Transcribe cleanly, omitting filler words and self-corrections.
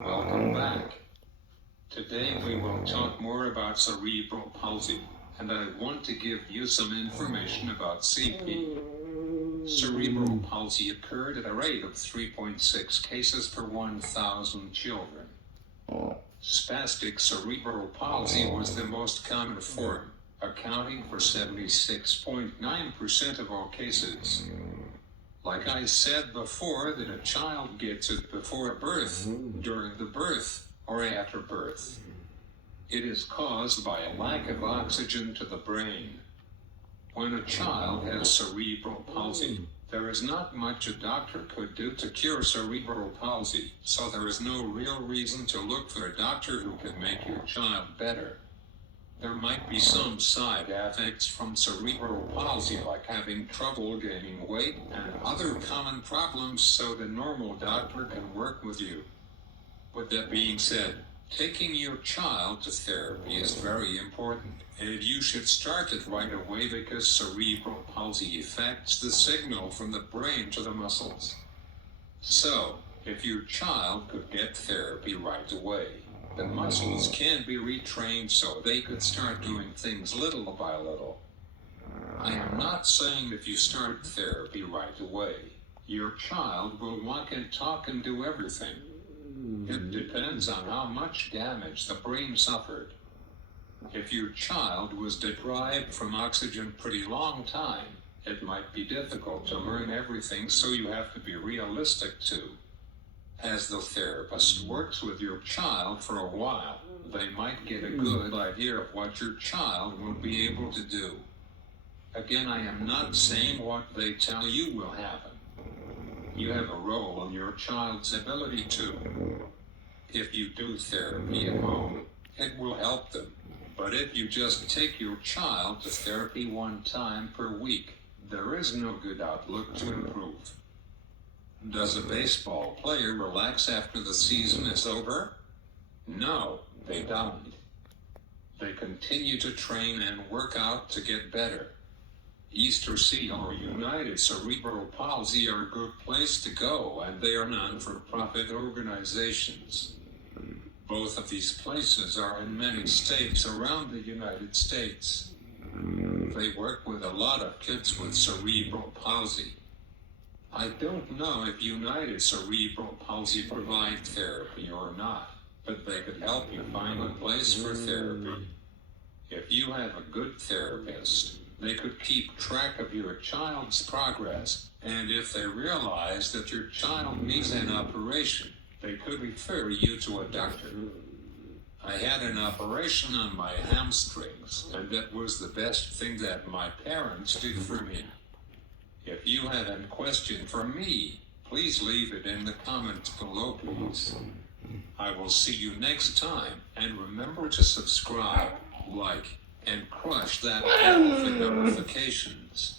Welcome back. Today we will talk more about cerebral palsy, and I want to give you some information about CP. Cerebral palsy occurred at a rate of 3.6 cases per 1,000 children. Spastic cerebral palsy was the most common form, accounting for 76.9% of all cases. Like I said before, that a child gets it before birth, during the birth, or after birth. It is caused by a lack of oxygen to the brain. When a child has cerebral palsy, there is not much a doctor could do to cure cerebral palsy, so there is no real reason to look for a doctor who can make your child better. There might be some side effects from cerebral palsy, like having trouble gaining weight and other common problems, so the normal doctor can work with you. With that being said, taking your child to therapy is very important, and you should start it right away because cerebral palsy affects the signal from the brain to the muscles. So, if your child could get therapy right away, the muscles can be retrained so they could start doing things little by little. I am not saying if you start therapy right away, your child will walk and talk and do everything. It depends on how much damage the brain suffered. If your child was deprived from oxygen pretty long time, it might be difficult to learn everything, so you have to be realistic too. As the therapist works with your child for a while, they might get a good idea of what your child will be able to do. Again, I am not saying what they tell you will happen. You have a role in your child's ability to. If you do therapy at home, it will help them. But if you just take your child to therapy one time per week, there is no good outlook to improve. Does a baseball player relax after the season is over? No, they don't. They continue to train and work out to get better. Easter Seal or United Cerebral Palsy are a good place to go, and they are non-for-profit organizations. Both of these places are in many states around the United States. They work with a lot of kids with cerebral palsy. I don't know if United Cerebral Palsy provide therapy or not, but they could help you find a place for therapy. If you have a good therapist, they could keep track of your child's progress, and if they realize that your child needs an operation, they could refer you to a doctor. I had an operation on my hamstrings, and that was the best thing that my parents did for me. If you have a question for me, please leave it in the comments below, please. I will see you next time, and remember to subscribe, like, and crush that bell for notifications.